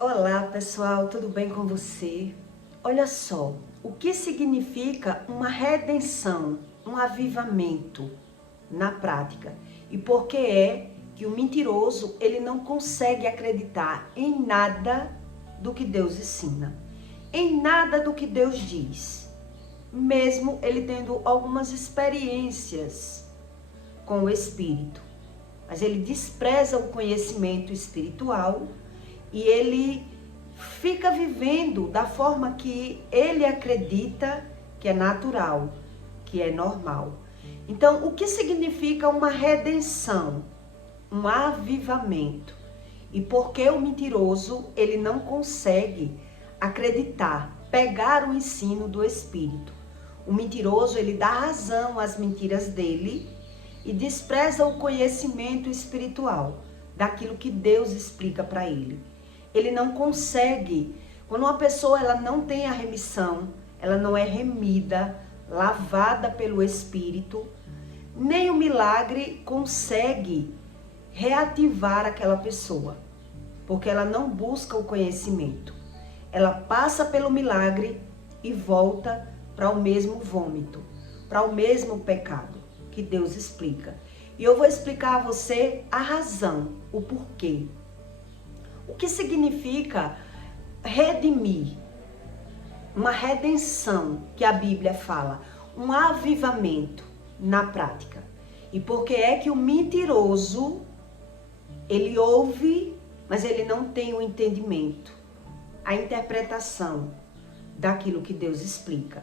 Olá pessoal, tudo bem com você? Olha só, o que significa uma redenção, um avivamento na prática? E por que é que o mentiroso ele não consegue acreditar em nada do que Deus ensina, em nada do que Deus diz, mesmo ele tendo algumas experiências com o Espírito, mas ele despreza o conhecimento espiritual e ele fica vivendo da forma que ele acredita que é natural, que é normal. Então, o que significa uma redenção, um avivamento? E por que o mentiroso ele não consegue acreditar, pegar o ensino do Espírito? O mentiroso ele dá razão às mentiras dele e despreza o conhecimento espiritual daquilo que Deus explica para ele. Ele não consegue, quando uma pessoa ela não tem a remissão, ela não é remida, lavada pelo Espírito, nem o milagre consegue reativar aquela pessoa, porque ela não busca o conhecimento. Ela passa pelo milagre e volta para o mesmo vômito, para o mesmo pecado que Deus explica. E eu vou explicar a você a razão, o porquê. O que significa redimir? Uma redenção que a Bíblia fala, um avivamento na prática. E por que é que o mentiroso, ele ouve, mas ele não tem o entendimento, a interpretação daquilo que Deus explica?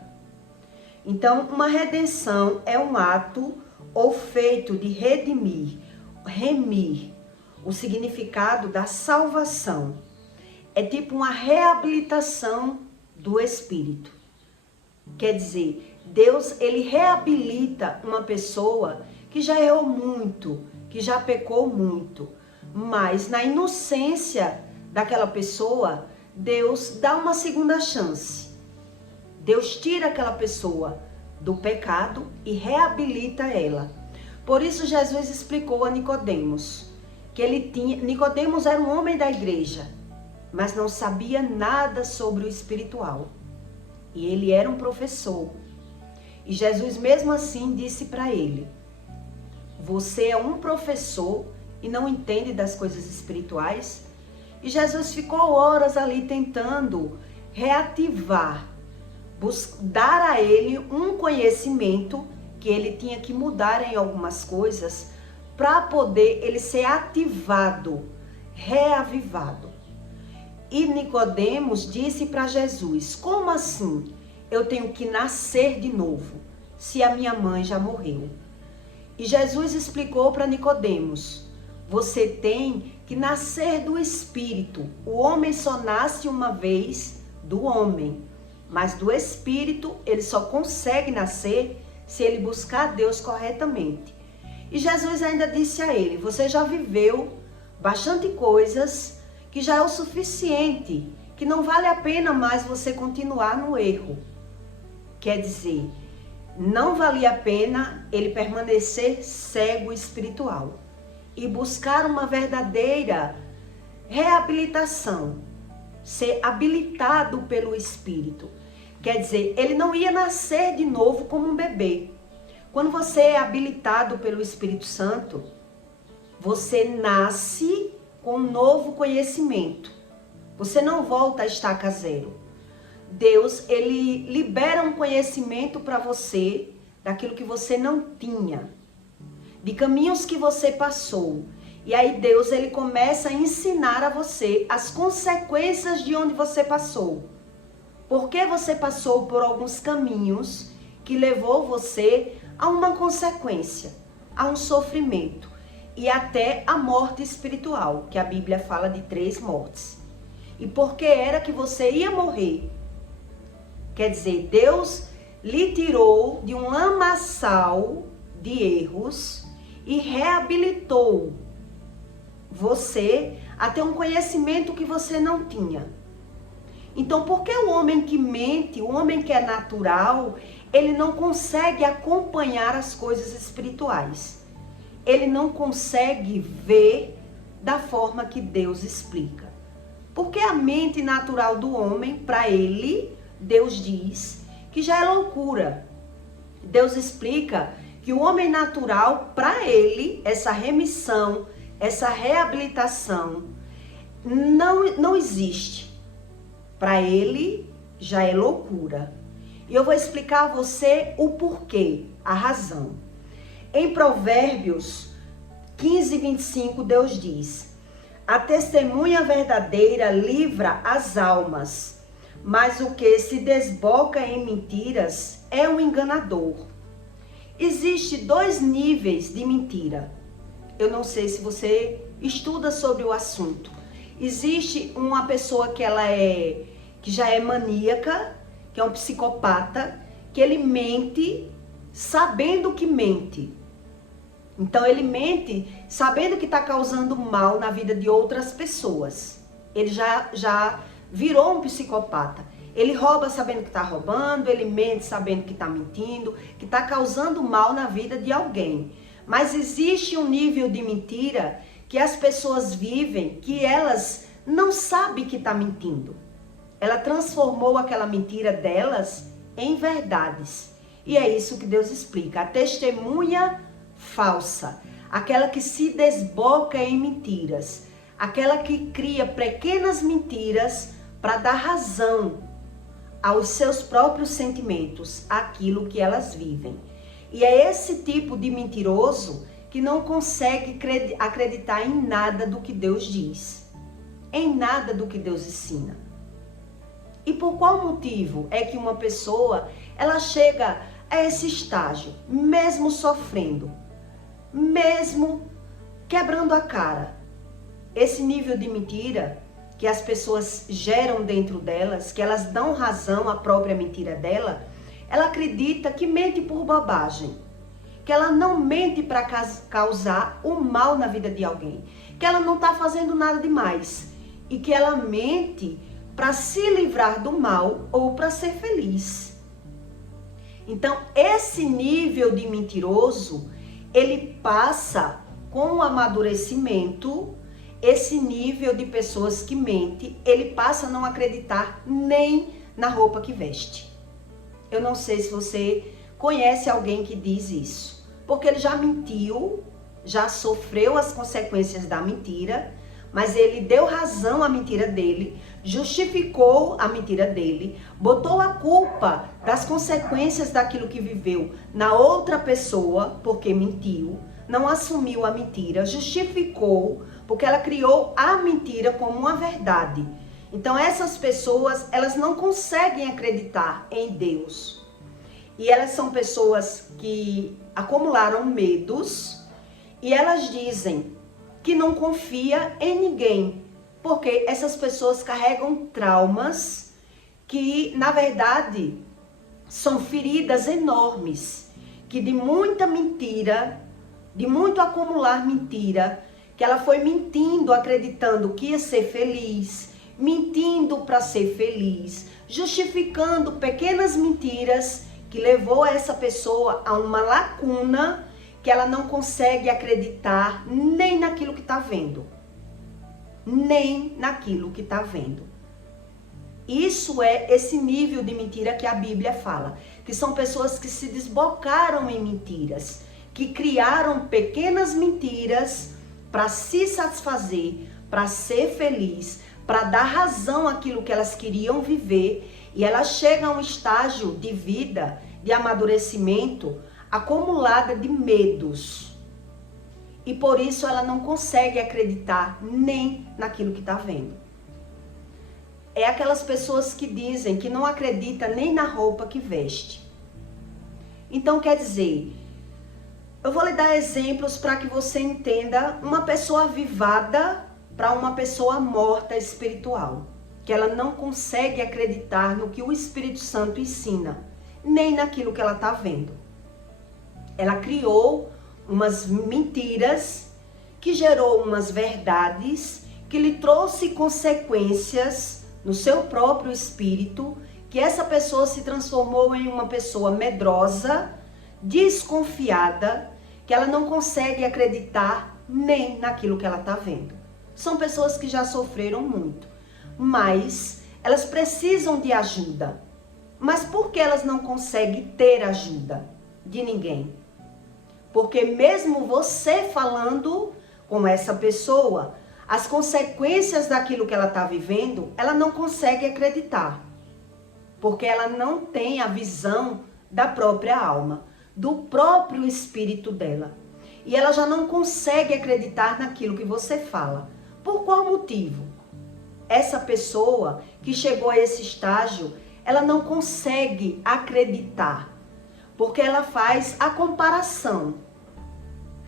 Então, uma redenção é um ato ou feito de redimir, remir. O significado da salvação é tipo uma reabilitação do espírito. Quer dizer, Deus ele reabilita uma pessoa que já errou muito, que já pecou muito, mas na inocência daquela pessoa, Deus dá uma segunda chance. Deus tira aquela pessoa do pecado e reabilita ela. Por isso Jesus explicou a Nicodemos que Nicodemos era um homem da igreja, mas não sabia nada sobre o espiritual. E ele era um professor. E Jesus mesmo assim disse para ele: você é um professor e não entende das coisas espirituais? E Jesus ficou horas ali tentando reativar, dar a ele um conhecimento que ele tinha que mudar em algumas coisas para poder ele ser ativado, reavivado. E Nicodemos disse para Jesus: como assim eu tenho que nascer de novo, se a minha mãe já morreu? E Jesus explicou para Nicodemos: você tem que nascer do Espírito. O homem só nasce uma vez do homem, mas do Espírito ele só consegue nascer se ele buscar Deus corretamente. E Jesus ainda disse a ele: você já viveu bastante coisas que já é o suficiente, que não vale a pena mais você continuar no erro. Quer dizer, não valia a pena ele permanecer cego espiritual e buscar uma verdadeira reabilitação, ser habilitado pelo Espírito. Quer dizer, ele não ia nascer de novo como um bebê. Quando você é habilitado pelo Espírito Santo, você nasce com um novo conhecimento. Você não volta a estaca zero. Deus, ele libera um conhecimento para você daquilo que você não tinha, de caminhos que você passou. E aí Deus, ele começa a ensinar a você as consequências de onde você passou. Porque você passou por alguns caminhos que levou você a uma consequência, a um sofrimento e até a morte espiritual, que a Bíblia fala de 3 mortes. E porque era que você ia morrer? Quer dizer, Deus lhe tirou de um lamaçal de erros e reabilitou você a ter um conhecimento que você não tinha. Então, por que o homem que mente, o homem que é natural, ele não consegue acompanhar as coisas espirituais? Ele não consegue ver da forma que Deus explica. Porque a mente natural do homem, para ele, Deus diz que já é loucura. Deus explica que o homem natural, para ele, essa remissão, essa reabilitação, não existe. Para ele, já é loucura. E eu vou explicar a você o porquê, a razão. Em Provérbios 15, 25, Deus diz: a testemunha verdadeira livra as almas, mas o que se desboca em mentiras é um enganador. Existem 2 níveis de mentira. Eu não sei se você estuda sobre o assunto. Existe uma pessoa que já é maníaca, que é um psicopata, que ele mente sabendo que mente. Então ele mente sabendo que está causando mal na vida de outras pessoas. Ele já virou um psicopata. Ele rouba sabendo que está roubando, ele mente sabendo que está mentindo, que está causando mal na vida de alguém. Mas existe um nível de mentira que as pessoas vivem que elas não sabem que está mentindo. Ela transformou aquela mentira delas em verdades. E é isso que Deus explica. A testemunha falsa, aquela que se desboca em mentiras, aquela que cria pequenas mentiras para dar razão aos seus próprios sentimentos, aquilo que elas vivem. E é esse tipo de mentiroso que não consegue acreditar em nada do que Deus diz, em nada do que Deus ensina. E por qual motivo é que uma pessoa, ela chega a esse estágio, mesmo sofrendo, mesmo quebrando a cara? Esse nível de mentira que as pessoas geram dentro delas, que elas dão razão à própria mentira dela, ela acredita que mente por bobagem, que ela não mente para causar o mal na vida de alguém, que ela não está fazendo nada demais e que ela mente para se livrar do mal ou para ser feliz. Então, esse nível de mentiroso, ele passa com o amadurecimento. Esse nível de pessoas que mente, ele passa a não acreditar nem na roupa que veste. Eu não sei se você conhece alguém que diz isso, porque ele já mentiu, já sofreu as consequências da mentira, mas ele deu razão à mentira dele, justificou a mentira dele, botou a culpa das consequências daquilo que viveu na outra pessoa, porque mentiu, não assumiu a mentira, justificou, porque ela criou a mentira como uma verdade. Então essas pessoas, elas não conseguem acreditar em Deus. E elas são pessoas que acumularam medos e elas dizem que não confia em ninguém, porque essas pessoas carregam traumas que, na verdade, são feridas enormes, que de muita mentira, de muito acumular mentira, que ela foi mentindo, acreditando que ia ser feliz, mentindo para ser feliz, justificando pequenas mentiras que levou essa pessoa a uma lacuna que ela não consegue acreditar nem naquilo que está vendo. Nem naquilo que está vendo. Isso é esse nível de mentira que a Bíblia fala, que são pessoas que se desbocaram em mentiras, que criaram pequenas mentiras para se satisfazer, para ser feliz, para dar razão àquilo que elas queriam viver, e elas chegam a um estágio de vida, de amadurecimento, acumulada de medos. E por isso ela não consegue acreditar nem naquilo que está vendo. É aquelas pessoas que dizem que não acredita nem na roupa que veste. Então quer dizer, eu vou lhe dar exemplos para que você entenda uma pessoa avivada para uma pessoa morta espiritual, que ela não consegue acreditar no que o Espírito Santo ensina, nem naquilo que ela está vendo. Ela criou umas mentiras que gerou umas verdades que lhe trouxe consequências no seu próprio espírito, que essa pessoa se transformou em uma pessoa medrosa, desconfiada, que ela não consegue acreditar nem naquilo que ela está vendo. São pessoas que já sofreram muito, mas elas precisam de ajuda. Mas por que elas não conseguem ter ajuda de ninguém? Porque mesmo você falando com essa pessoa, as consequências daquilo que ela está vivendo, ela não consegue acreditar. Porque ela não tem a visão da própria alma, do próprio espírito dela. E ela já não consegue acreditar naquilo que você fala. Por qual motivo? Essa pessoa que chegou a esse estágio, ela não consegue acreditar. Porque ela faz a comparação.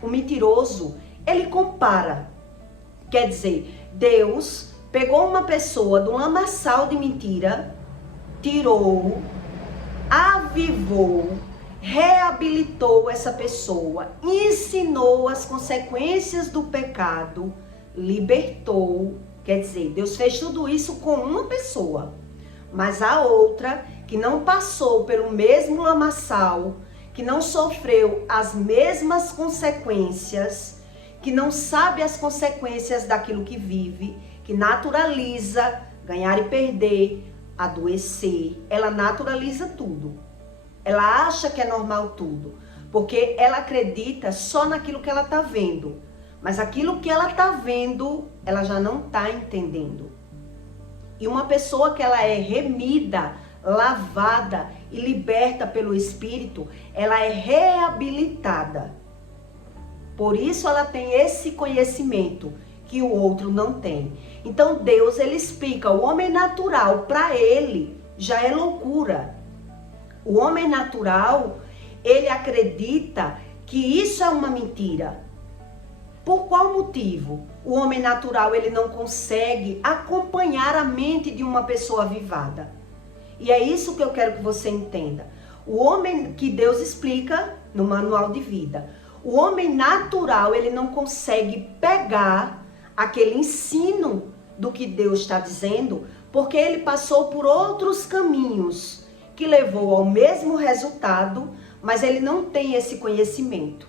O mentiroso, ele compara. Quer dizer, Deus pegou uma pessoa de um lamaçal de mentira, tirou, avivou, reabilitou essa pessoa, ensinou as consequências do pecado, libertou. Quer dizer, Deus fez tudo isso com uma pessoa. Mas a outra, que não passou pelo mesmo lamaçal, que não sofreu as mesmas consequências, que não sabe as consequências daquilo que vive, que naturaliza ganhar e perder, adoecer, ela naturaliza tudo. Ela acha que é normal tudo, porque ela acredita só naquilo que ela está vendo. Mas aquilo que ela está vendo, ela já não está entendendo. E uma pessoa que ela é remida, lavada e liberta pelo Espírito, ela é reabilitada. Por isso ela tem esse conhecimento que o outro não tem. Então Deus, ele explica, o homem natural, para ele, já é loucura. O homem natural, ele acredita que isso é uma mentira. Por qual motivo? O homem natural, ele não consegue acompanhar a mente de uma pessoa avivada. E é isso que eu quero que você entenda. O homem que Deus explica no manual de vida. O homem natural, ele não consegue pegar aquele ensino do que Deus está dizendo, porque ele passou por outros caminhos que levou ao mesmo resultado, mas ele não tem esse conhecimento.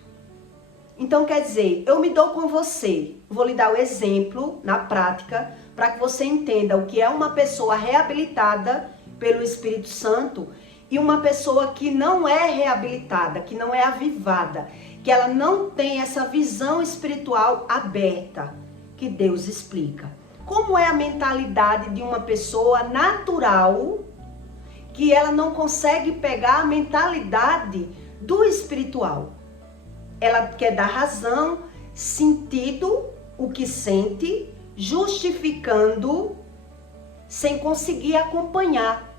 Então, quer dizer, eu me dou com você, vou lhe dar o exemplo na prática, para que você entenda o que é uma pessoa reabilitada pelo Espírito Santo e uma pessoa que não é reabilitada, que não é avivada, que ela não tem essa visão espiritual aberta, que Deus explica. Como é a mentalidade de uma pessoa natural, que ela não consegue pegar a mentalidade do espiritual? Ela quer dar razão, sentido, o que sente, justificando, sem conseguir acompanhar.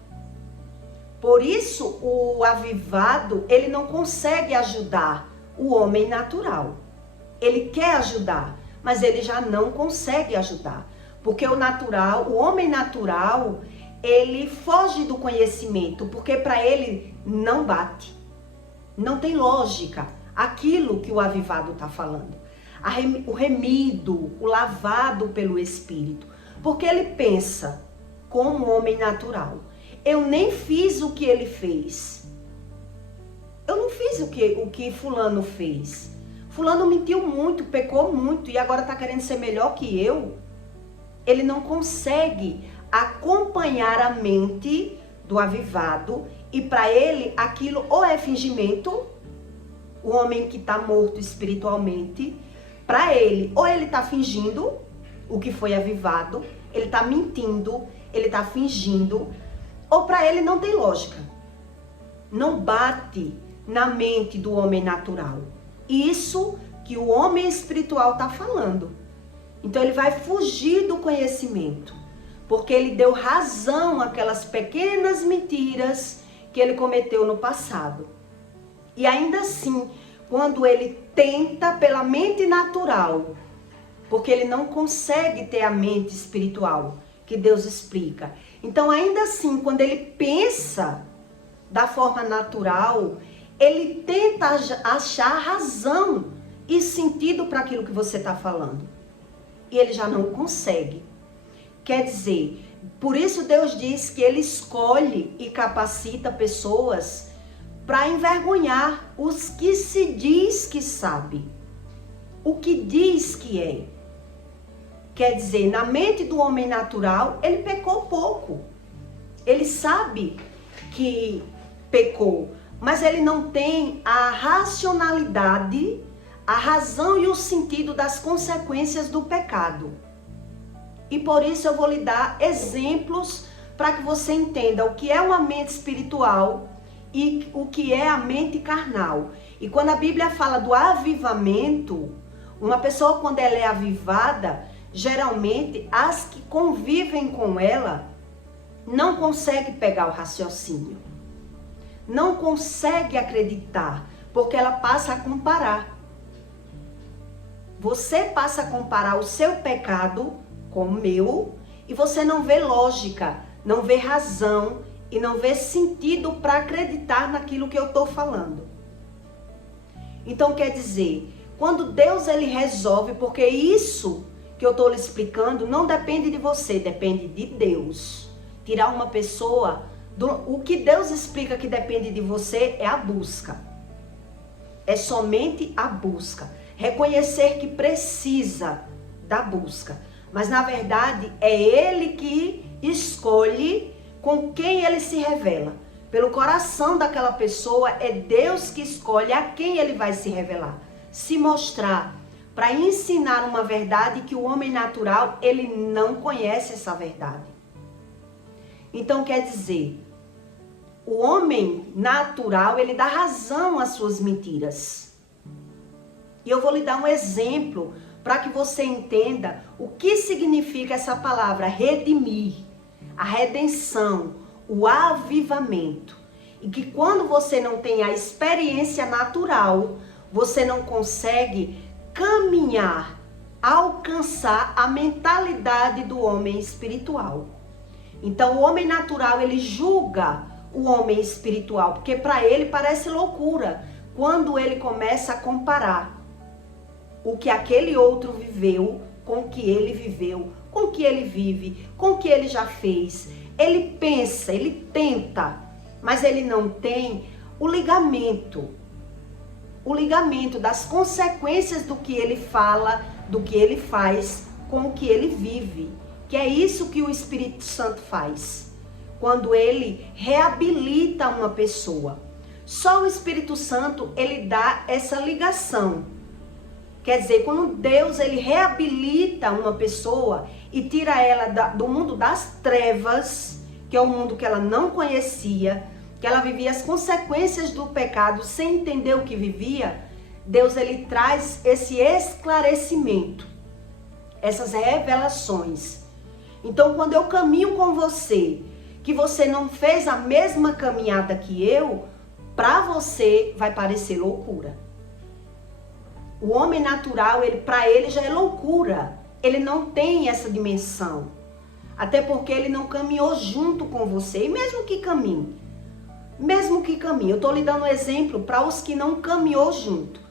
Por isso, o avivado, ele não consegue ajudar o homem natural. Ele quer ajudar, mas ele já não consegue ajudar. Porque o natural, o homem natural, ele foge do conhecimento, porque para ele não bate. Não tem lógica aquilo que o avivado está falando. O remido, o lavado pelo Espírito. Porque ele pensa como homem natural. Eu nem fiz o que ele fez. Eu não fiz o que fulano fez. Fulano mentiu muito, pecou muito e agora está querendo ser melhor que eu. Ele não consegue acompanhar a mente do avivado e para ele aquilo ou é fingimento, o homem que está morto espiritualmente, para ele, ou ele está fingindo o que foi avivado, ele está mentindo, ele está fingindo, ou para ele não tem lógica. Não bate na mente do homem natural. Isso que o homem espiritual está falando. Então ele vai fugir do conhecimento, porque ele deu razão àquelas pequenas mentiras que ele cometeu no passado. E ainda assim, quando ele tenta pela mente natural, porque ele não consegue ter a mente espiritual, que Deus explica. Então, ainda assim, quando ele pensa da forma natural, ele tenta achar razão e sentido para aquilo que você está falando. E ele já não consegue. Quer dizer, por isso Deus diz que ele escolhe e capacita pessoas para envergonhar os que se diz que sabe, o que diz que é. Quer dizer, na mente do homem natural, ele pecou pouco. Ele sabe que pecou, mas ele não tem a racionalidade, a razão e o sentido das consequências do pecado. E por isso eu vou lhe dar exemplos para que você entenda o que é uma mente espiritual e o que é a mente carnal. E quando a Bíblia fala do avivamento, uma pessoa quando ela é avivada, geralmente as que convivem com ela não conseguem pegar o raciocínio. Não consegue acreditar, porque ela passa a comparar. Você passa a comparar o seu pecado com o meu e você não vê lógica, não vê razão e não vê sentido para acreditar naquilo que eu estou falando. Então quer dizer, quando Deus ele resolve, porque isso que eu estou lhe explicando não depende de você, depende de Deus. Tirar uma pessoa, o que Deus explica que depende de você é a busca. É somente a busca. Reconhecer que precisa da busca. Mas na verdade é Ele que escolhe com quem Ele se revela. Pelo coração daquela pessoa é Deus que escolhe a quem Ele vai se revelar. Se mostrar, para ensinar uma verdade que o homem natural ele não conhece essa verdade. Então quer dizer, o homem natural ele dá razão às suas mentiras. E eu vou lhe dar um exemplo para que você entenda o que significa essa palavra redimir, a redenção, o avivamento. E que quando você não tem a experiência natural, você não consegue caminhar, alcançar a mentalidade do homem espiritual. Então o homem natural ele julga o homem espiritual, porque para ele parece loucura quando ele começa a comparar o que aquele outro viveu com o que ele viveu, com o que ele vive, com o que ele já fez. Ele pensa, ele tenta, mas ele não tem o ligamento das consequências do que ele fala, do que ele faz com o que ele vive. Que é isso que o Espírito Santo faz. Quando ele reabilita uma pessoa. Só o Espírito Santo, ele dá essa ligação. Quer dizer, quando Deus, ele reabilita uma pessoa e tira ela do mundo das trevas, que é o mundo que ela não conhecia, que ela vivia as consequências do pecado sem entender o que vivia, Deus, ele traz esse esclarecimento, essas revelações. Então, quando eu caminho com você, que você não fez a mesma caminhada que eu, para você vai parecer loucura. O homem natural, para ele já é loucura. Ele não tem essa dimensão. Até porque ele não caminhou junto com você. E mesmo que caminhe, eu estou lhe dando um exemplo para os que não caminhou junto.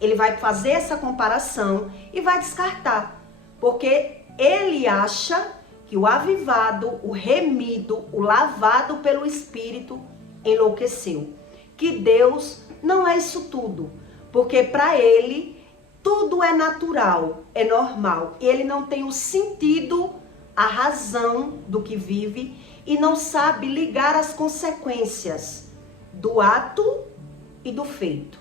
Ele vai fazer essa comparação e vai descartar. Porque ele acha que o avivado, o remido, o lavado pelo Espírito enlouqueceu. Que Deus não é isso tudo. Porque para ele, tudo é natural, é normal. E ele não tem o sentido, a razão do que vive e não sabe ligar as consequências do ato e do feito.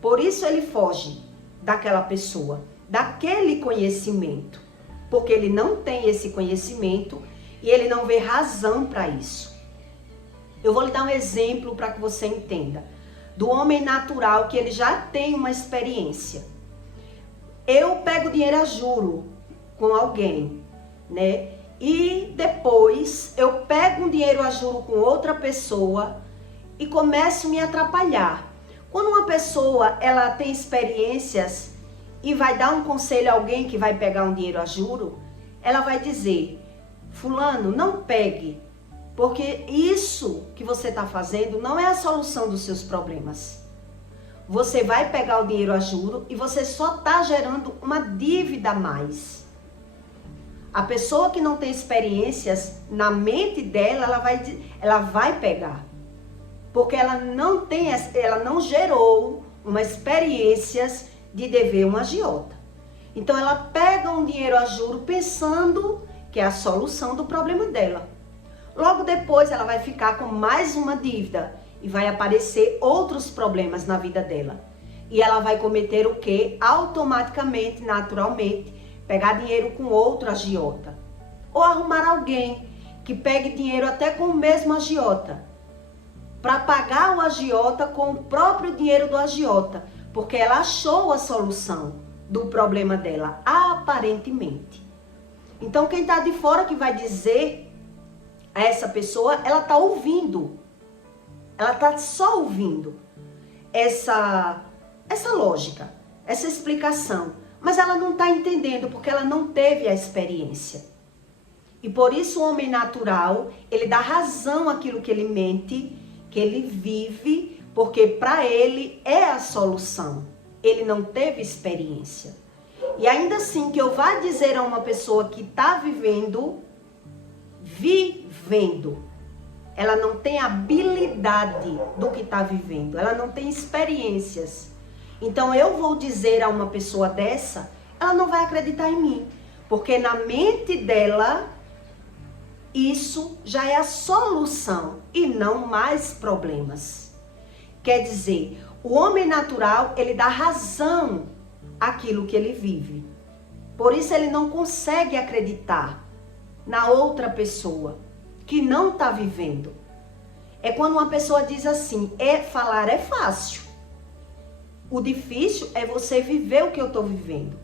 Por isso ele foge daquela pessoa, daquele conhecimento. Porque ele não tem esse conhecimento e ele não vê razão para isso. Eu vou lhe dar um exemplo para que você entenda. Do homem natural, que ele já tem uma experiência. Eu pego dinheiro a juro com alguém, né? E depois eu pego um dinheiro a juro com outra pessoa e começo a me atrapalhar. Quando uma pessoa ela tem experiências e vai dar um conselho a alguém que vai pegar um dinheiro a juro, ela vai dizer: fulano, não pegue, porque isso que você está fazendo não é a solução dos seus problemas. Você vai pegar o dinheiro a juro e você só está gerando uma dívida a mais. A pessoa que não tem experiências, na mente dela, ela vai pegar. Porque ela não gerou uma experiências de dever um agiota. Então ela pega um dinheiro a juro pensando que é a solução do problema dela. Logo depois ela vai ficar com mais uma dívida e vai aparecer outros problemas na vida dela. E ela vai cometer o quê? Automaticamente, naturalmente, pegar dinheiro com outro agiota. Ou arrumar alguém que pegue dinheiro até com o mesmo agiota, para pagar o agiota com o próprio dinheiro do agiota, porque ela achou a solução do problema dela, aparentemente. Então quem está de fora que vai dizer a essa pessoa, ela está ouvindo. Ela está só ouvindo essa lógica, essa explicação. Mas ela não está entendendo, porque ela não teve a experiência. E por isso o homem natural, ele dá razão àquilo que ele mente, que ele vive, porque para ele é a solução. Ele não teve experiência. E ainda assim que eu vá dizer a uma pessoa que está vivendo, ela não tem habilidade do que está vivendo, ela não tem experiências. Então eu vou dizer a uma pessoa dessa, ela não vai acreditar em mim, porque na mente dela isso já é a solução e não mais problemas. Quer dizer, o homem natural, ele dá razão àquilo que ele vive. Por isso ele não consegue acreditar na outra pessoa que não está vivendo. É quando uma pessoa diz assim, falar é fácil. O difícil é você viver o que eu estou vivendo.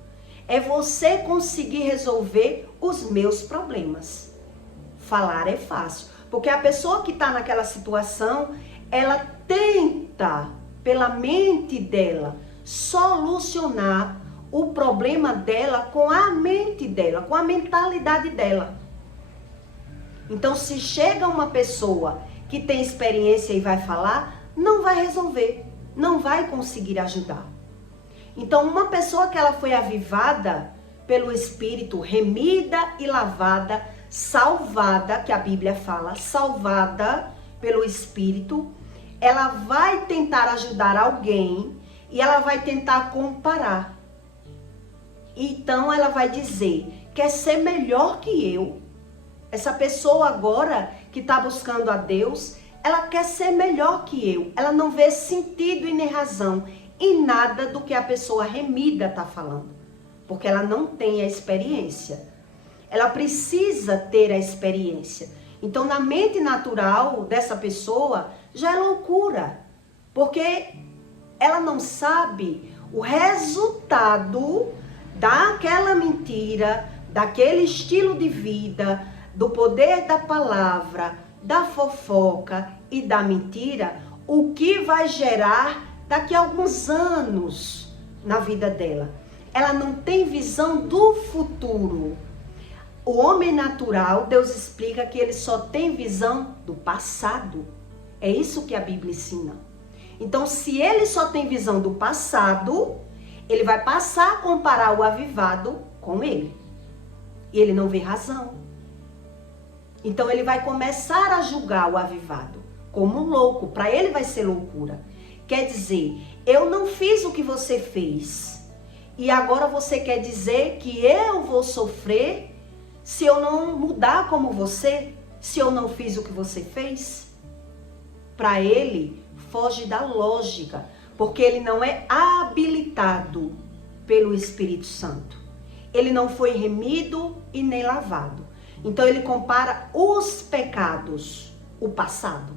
É você conseguir resolver os meus problemas. Falar é fácil. Porque a pessoa que está naquela situação, ela tenta, pela mente dela, solucionar o problema dela com a mente dela, com a mentalidade dela. Então, se chega uma pessoa que tem experiência e vai falar, não vai resolver, não vai conseguir ajudar. Então, uma pessoa que ela foi avivada pelo Espírito, remida e lavada, salvada, que a Bíblia fala, salvada pelo Espírito, ela vai tentar ajudar alguém e ela vai tentar comparar. Então, ela vai dizer, quer ser melhor que eu. Essa pessoa agora que está buscando a Deus, ela quer ser melhor que eu. Ela não vê sentido e nem razão em nada do que a pessoa remida está falando. Porque ela não tem a experiência. Ela precisa ter a experiência. Então, na mente natural dessa pessoa, já é loucura. Porque ela não sabe o resultado daquela mentira, daquele estilo de vida, do poder da palavra, da fofoca e da mentira, o que vai gerar daqui a alguns anos na vida dela. Ela não tem visão do futuro. O homem natural, Deus explica que ele só tem visão do passado. É isso que a Bíblia ensina. Então, se ele só tem visão do passado, ele vai passar a comparar o avivado com ele. E ele não vê razão. Então ele vai começar a julgar o avivado como um louco. Para ele vai ser loucura. Quer dizer, eu não fiz o que você fez. E agora você quer dizer que eu vou sofrer se eu não mudar como você? Se eu não fiz o que você fez? Para ele, foge da lógica. Porque ele não é habilitado pelo Espírito Santo. Ele não foi remido e nem lavado. Então ele compara os pecados, o passado.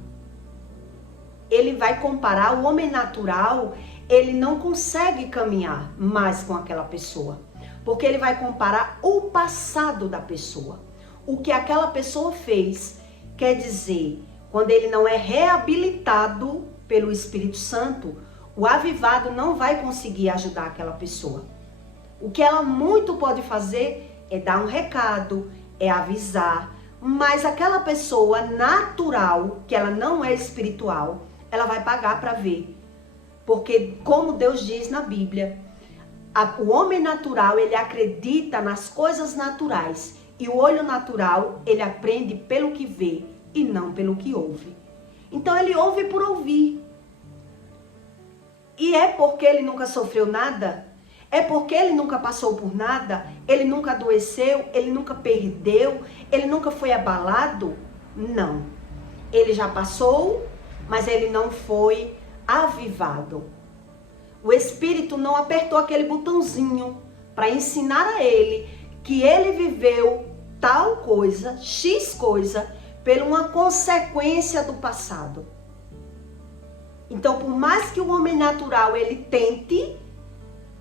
Ele vai comparar o homem natural, ele não consegue caminhar mais com aquela pessoa. Porque ele vai comparar o passado da pessoa. O que aquela pessoa fez, quer dizer, quando ele não é reabilitado pelo Espírito Santo, o avivado não vai conseguir ajudar aquela pessoa. O que ela muito pode fazer é dar um recado, é avisar, mas aquela pessoa natural, que ela não é espiritual, ela vai pagar para ver. Porque, como Deus diz na Bíblia, o homem natural, ele acredita nas coisas naturais. E o olho natural, ele aprende pelo que vê e não pelo que ouve. Então, ele ouve por ouvir. E é porque ele nunca sofreu nada? É porque ele nunca passou por nada? Ele nunca adoeceu? Ele nunca perdeu? Ele nunca foi abalado? Não. Ele já passou, mas ele não foi avivado. O Espírito não apertou aquele botãozinho para ensinar a ele que ele viveu tal coisa, X coisa, por uma consequência do passado. Então, por mais que o homem natural ele tente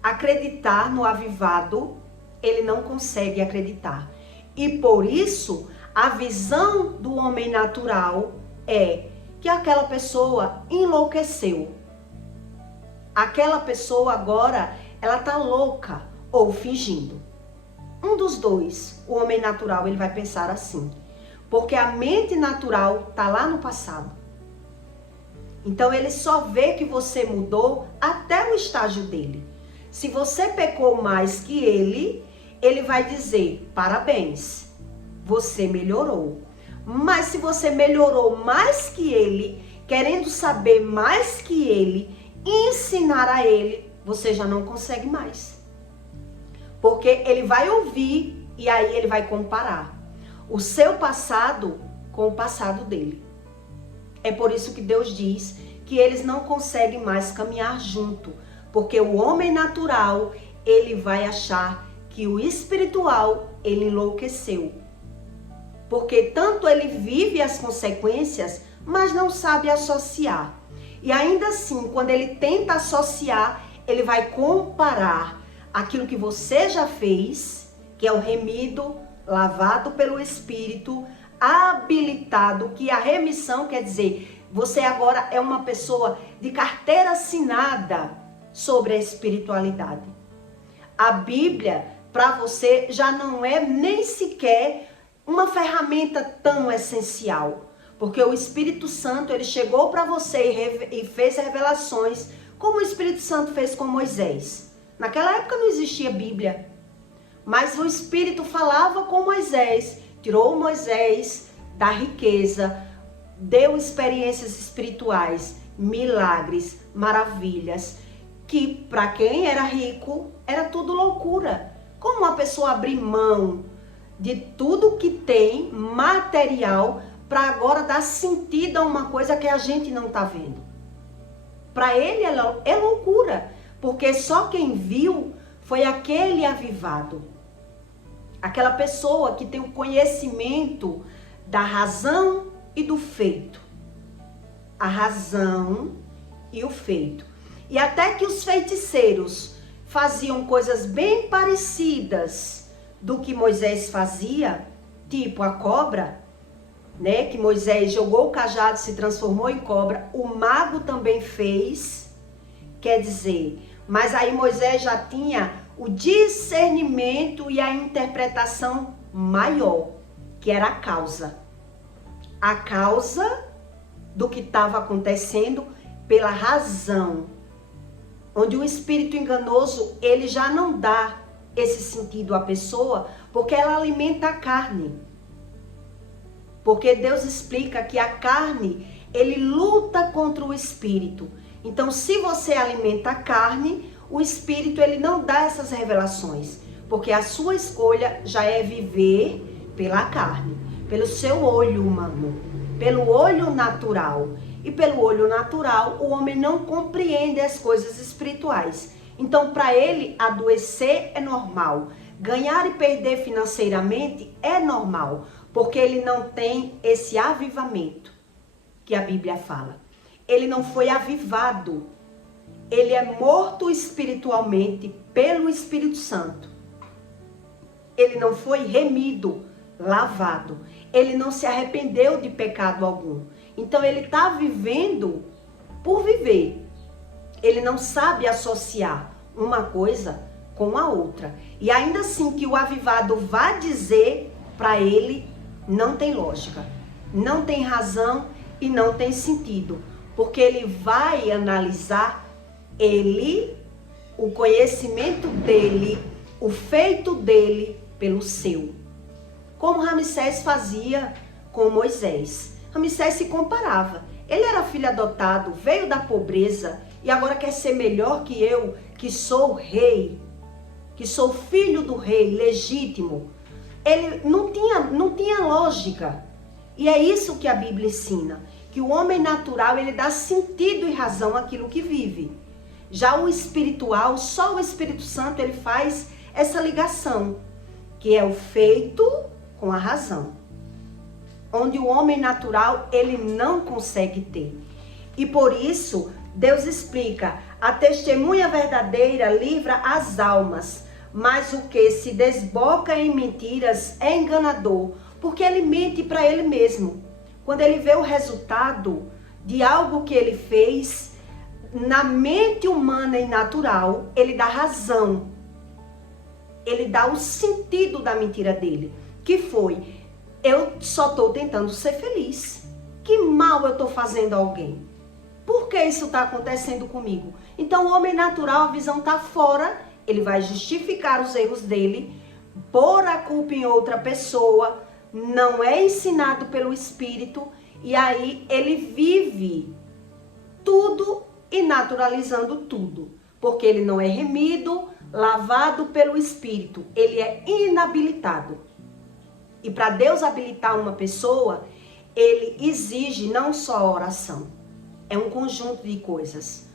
acreditar no avivado, ele não consegue acreditar. E por isso, a visão do homem natural é que aquela pessoa enlouqueceu. Aquela pessoa agora, ela tá louca ou fingindo. Um dos dois, o homem natural, ele vai pensar assim. Porque a mente natural tá lá no passado. Então ele só vê que você mudou até o estágio dele. Se você pecou mais que ele vai dizer, parabéns, você melhorou. Mas se você melhorou mais que ele, querendo saber mais que ele, ensinar a ele, você já não consegue mais. Porque ele vai ouvir e aí ele vai comparar o seu passado com o passado dele. É por isso que Deus diz que eles não conseguem mais caminhar junto. Porque o homem natural, ele vai achar que o espiritual, ele enlouqueceu. Porque tanto ele vive as consequências, mas não sabe associar. E ainda assim, quando ele tenta associar, ele vai comparar aquilo que você já fez, que é o remido, lavado pelo Espírito, habilitado, que a remissão quer dizer, você agora é uma pessoa de carteira assinada sobre a espiritualidade. A Bíblia, para você, já não é nem sequer uma ferramenta tão essencial. Porque o Espírito Santo, ele chegou para você e fez revelações, como o Espírito Santo fez com Moisés. Naquela época não existia Bíblia. Mas o Espírito falava com Moisés, tirou Moisés da riqueza, deu experiências espirituais, milagres, maravilhas, que para quem era rico, era tudo loucura. Como uma pessoa abrir mão de tudo que tem, material, para agora dar sentido a uma coisa que a gente não está vendo. Para ele é loucura, porque só quem viu foi aquele avivado. Aquela pessoa que tem o conhecimento da razão e do feito. A razão e o feito. E até que os feiticeiros faziam coisas bem parecidas do que Moisés fazia, tipo a cobra, né? Que Moisés jogou o cajado e se transformou em cobra. O mago também fez, quer dizer, mas aí Moisés já tinha o discernimento e a interpretação maior, que era a causa. A causa do que estava acontecendo pela razão. Onde o espírito enganoso, ele já não dá esse sentido à pessoa, porque ela alimenta a carne. Porque Deus explica que a carne, ele luta contra o espírito. Então, se você alimenta a carne, o espírito, ele não dá essas revelações. Porque a sua escolha já é viver pela carne, pelo seu olho humano, pelo olho natural. E pelo olho natural, o homem não compreende as coisas espirituais. Então, para ele, adoecer é normal. Ganhar e perder financeiramente é normal. Porque ele não tem esse avivamento que a Bíblia fala. Ele não foi avivado. Ele é morto espiritualmente pelo Espírito Santo. Ele não foi remido, lavado. Ele não se arrependeu de pecado algum. Então ele está vivendo por viver. Ele não sabe associar uma coisa com a outra. E ainda assim que o avivado vá dizer para ele, não tem lógica, não tem razão e não tem sentido. Porque ele vai analisar o conhecimento dele, o feito dele pelo seu. Como Ramsés fazia com Moisés. Ramsés se comparava. Ele era filho adotado, veio da pobreza e agora quer ser melhor que eu, que sou rei. que sou filho do rei, legítimo. Ele não tinha lógica. E é isso que a Bíblia ensina, que o homem natural, ele dá sentido e razão àquilo que vive. Já o espiritual, só o Espírito Santo, ele faz essa ligação, que é o feito com a razão. Onde o homem natural, ele não consegue ter. E por isso, Deus explica, a testemunha verdadeira livra as almas, mas o que se desboca em mentiras é enganador, porque ele mente para ele mesmo. Quando ele vê o resultado de algo que ele fez, na mente humana e natural, ele dá razão. Ele dá o sentido da mentira dele, que foi, eu só estou tentando ser feliz. Que mal eu estou fazendo a alguém? Por que isso está acontecendo comigo? Então o homem natural, a visão está fora, ele vai justificar os erros dele, pôr a culpa em outra pessoa, não é ensinado pelo Espírito, e aí ele vive tudo e naturalizando tudo, porque ele não é remido, lavado pelo Espírito, ele é inabilitado. E para Deus habilitar uma pessoa, ele exige não só oração, é um conjunto de coisas.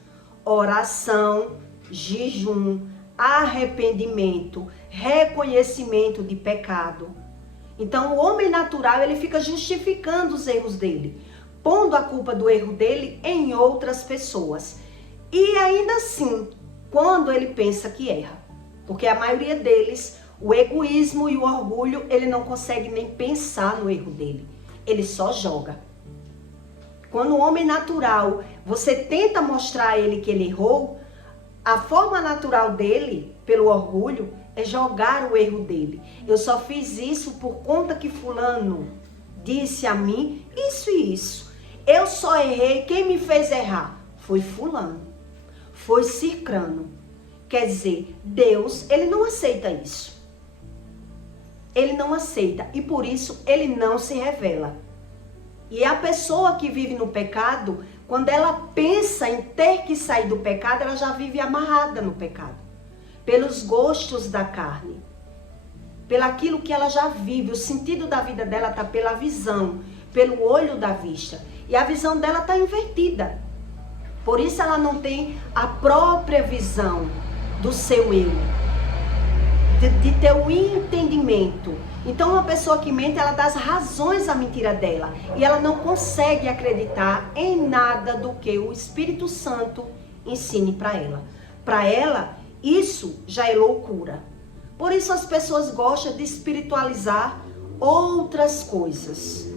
Oração, jejum, arrependimento, reconhecimento de pecado. Então o homem natural, ele fica justificando os erros dele, pondo a culpa do erro dele em outras pessoas. E ainda assim, quando ele pensa que erra, porque a maioria deles, o egoísmo e o orgulho, ele não consegue nem pensar no erro dele, ele só joga. Quando o homem natural, você tenta mostrar a ele que ele errou, a forma natural dele, pelo orgulho, é jogar o erro dele. Eu só fiz isso por conta que fulano disse a mim isso e isso. Eu só errei, quem me fez errar? Foi fulano, foi cicrano. Quer dizer, Deus, ele não aceita isso. Ele não aceita e por isso ele não se revela. E a pessoa que vive no pecado, quando ela pensa em ter que sair do pecado, ela já vive amarrada no pecado. Pelos gostos da carne. Pelaquilo que ela já vive. O sentido da vida dela está pela visão, pelo olho da vista. E a visão dela está invertida. Por isso ela não tem a própria visão do seu eu. De ter o entendimento. Então uma pessoa que mente, ela dá as razões à mentira dela. E ela não consegue acreditar em nada do que o Espírito Santo ensine para ela. Para ela, isso já é loucura. Por isso as pessoas gostam de espiritualizar outras coisas.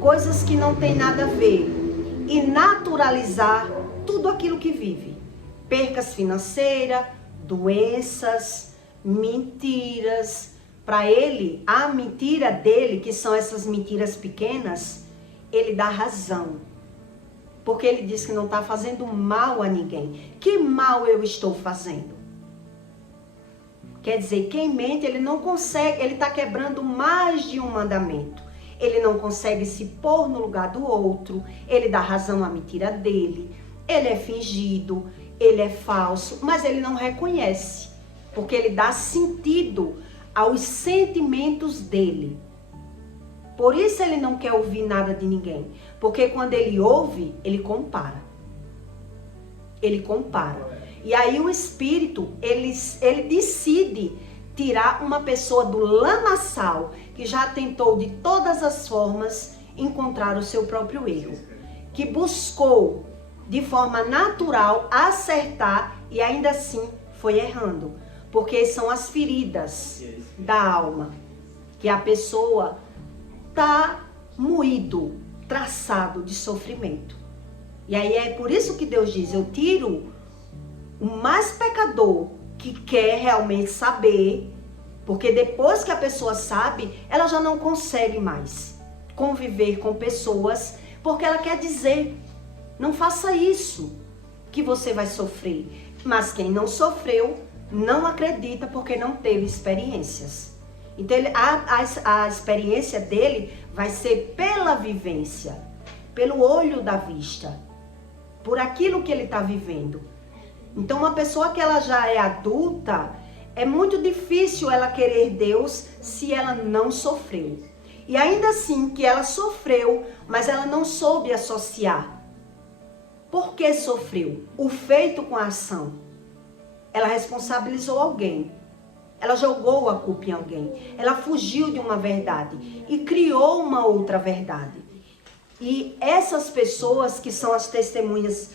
Coisas que não tem nada a ver. E naturalizar tudo aquilo que vive. Percas financeiras, doenças, mentiras. Para ele, a mentira dele, que são essas mentiras pequenas, ele dá razão. Porque ele diz que não está fazendo mal a ninguém. Que mal eu estou fazendo? Quer dizer, quem mente, ele não consegue, ele está quebrando mais de um mandamento. Ele não consegue se pôr no lugar do outro, ele dá razão à mentira dele, ele é fingido, ele é falso, mas ele não reconhece, porque ele dá sentido aos sentimentos dele. Por isso ele não quer ouvir nada de ninguém, porque quando ele ouve, ele compara. Ele compara. E aí o Espírito, ele decide tirar uma pessoa do lamaçal, que já tentou de todas as formas encontrar o seu próprio erro, que buscou de forma natural acertar e ainda assim foi errando, porque são as feridas da alma, que a pessoa tá moído, traçado de sofrimento. E aí é por isso que Deus diz, eu tiro o mais pecador que quer realmente saber, porque depois que a pessoa sabe, ela já não consegue mais conviver com pessoas, porque ela quer dizer, não faça isso, que você vai sofrer. Mas quem não sofreu, não acredita, porque não teve experiências. Então a experiência dele vai ser pela vivência, pelo olho da vista, por aquilo que ele está vivendo. Então uma pessoa que ela já é adulta, É muito difícil ela querer Deus se ela não sofreu. E ainda assim que ela sofreu, mas ela não soube associar. Por que sofreu? O feito com a ação. Ela responsabilizou alguém. Ela jogou a culpa em alguém. Ela fugiu de uma verdade e criou uma outra verdade. E essas pessoas que são as testemunhas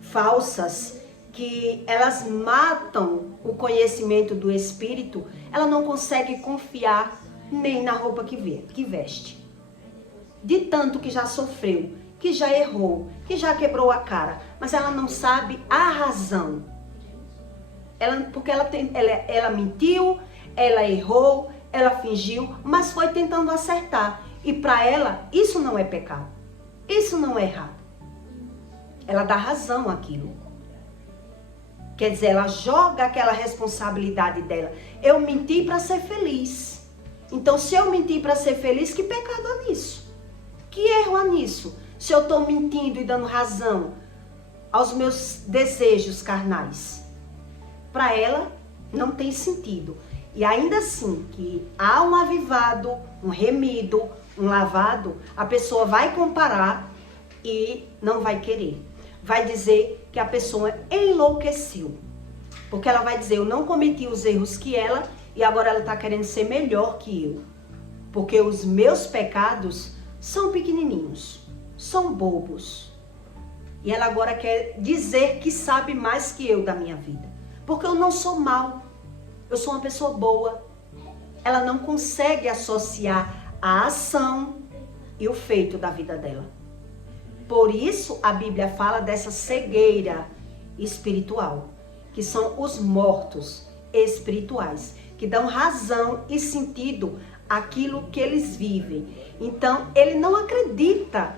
falsas, que elas matam o conhecimento do Espírito, ela não consegue confiar nem na roupa que veste. De tanto que já sofreu, que já errou, que já quebrou a cara, mas ela não sabe a razão. Porque ela mentiu, ela errou, ela fingiu, mas foi tentando acertar. E para ela, isso não é pecado. Isso não é errado. Ela dá razão àquilo. Quer dizer, ela joga aquela responsabilidade dela. Eu menti para ser feliz. Então, se eu menti para ser feliz, que pecado há nisso? Que erro há nisso? Se eu estou mentindo e dando razão aos meus desejos carnais. Para ela, não tem sentido. E ainda assim, que há um avivado, um remido, um lavado, a pessoa vai comparar e não vai querer. Vai dizer que a pessoa enlouqueceu. Porque ela vai dizer, eu não cometi os erros que ela e agora ela está querendo ser melhor que eu. Porque os meus pecados são pequenininhos, são bobos. E ela agora quer dizer que sabe mais que eu da minha vida. Porque eu não sou mal, eu sou uma pessoa boa. Ela não consegue associar a ação e o feito da vida dela. Por isso a Bíblia fala dessa cegueira espiritual, que são os mortos espirituais, que dão razão e sentido àquilo que eles vivem. Então ele não acredita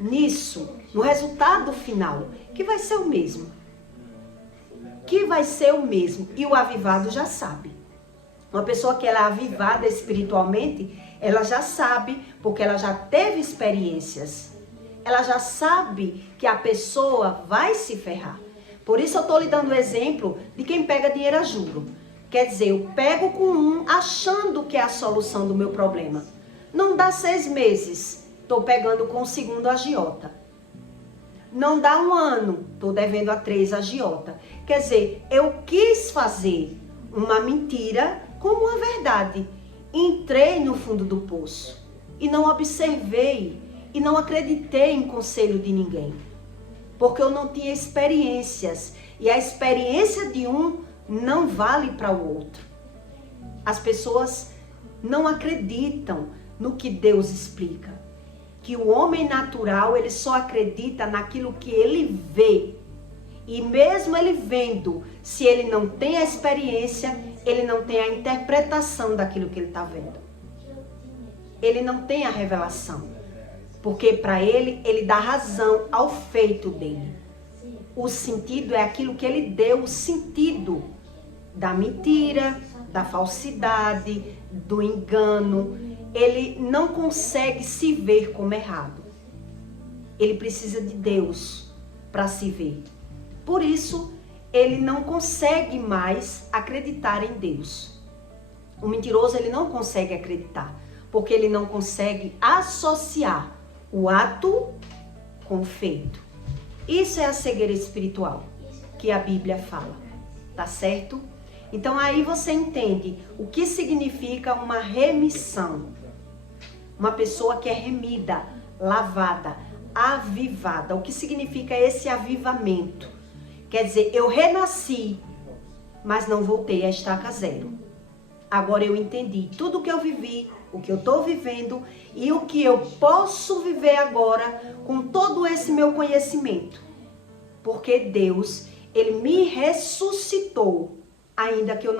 nisso, no resultado final, que vai ser o mesmo. E o avivado já sabe. Uma pessoa que ela é avivada espiritualmente, ela já sabe, porque ela já teve experiências. Ela já sabe que a pessoa vai se ferrar. Por isso eu estou lhe dando o exemplo de quem pega dinheiro a juro. Quer dizer, eu pego com um achando que é a solução do meu problema. Não dá 6 meses, estou pegando com o segundo agiota. Não dá 1 ano, estou devendo a 3 agiota. Quer dizer, eu quis fazer uma mentira como uma verdade. Entrei no fundo do poço e não observei e não acreditei em conselho de ninguém. Porque eu não tinha experiências. E a experiência de um não vale para o outro. As pessoas não acreditam no que Deus explica. Que o homem natural, ele só acredita naquilo que ele vê. E mesmo ele vendo, se ele não tem a experiência, ele não tem a interpretação daquilo que ele está vendo. Ele não tem a revelação. Porque para ele, ele dá razão ao feito dele. O sentido é aquilo que ele deu, o sentido da mentira, da falsidade, do engano. Ele não consegue se ver como errado. Ele precisa de Deus para se ver. Por isso, ele não consegue mais acreditar em Deus. O mentiroso, ele não consegue acreditar, porque ele não consegue associar o ato com o feito. Isso é a cegueira espiritual que a Bíblia fala, tá certo? Então aí você entende o que significa uma remissão. Uma pessoa que é remida, lavada, avivada. O que significa esse avivamento? Quer dizer, eu renasci, mas não voltei à estaca zero. Agora eu entendi tudo o que eu vivi, o que eu estou vivendo e o que eu posso viver agora com todo esse meu conhecimento. Porque Deus, Ele me ressuscitou, ainda que eu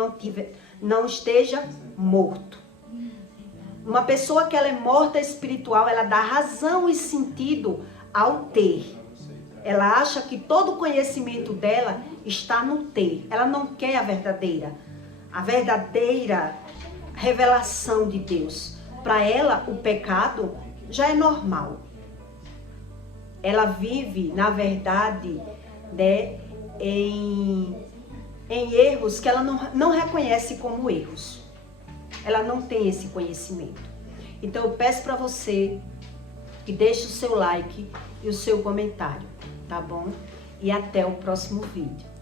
não esteja morto. Uma pessoa que ela é morta espiritual, ela dá razão e sentido ao ter. Ela acha que todo o conhecimento dela está no ter. Ela não quer a verdadeira revelação de Deus. Para ela, o pecado já é normal. Ela vive, na verdade, né, em erros que ela não reconhece como erros. Ela não tem esse conhecimento. Então eu peço para você que deixe o seu like e o seu comentário, tá bom? E até o próximo vídeo.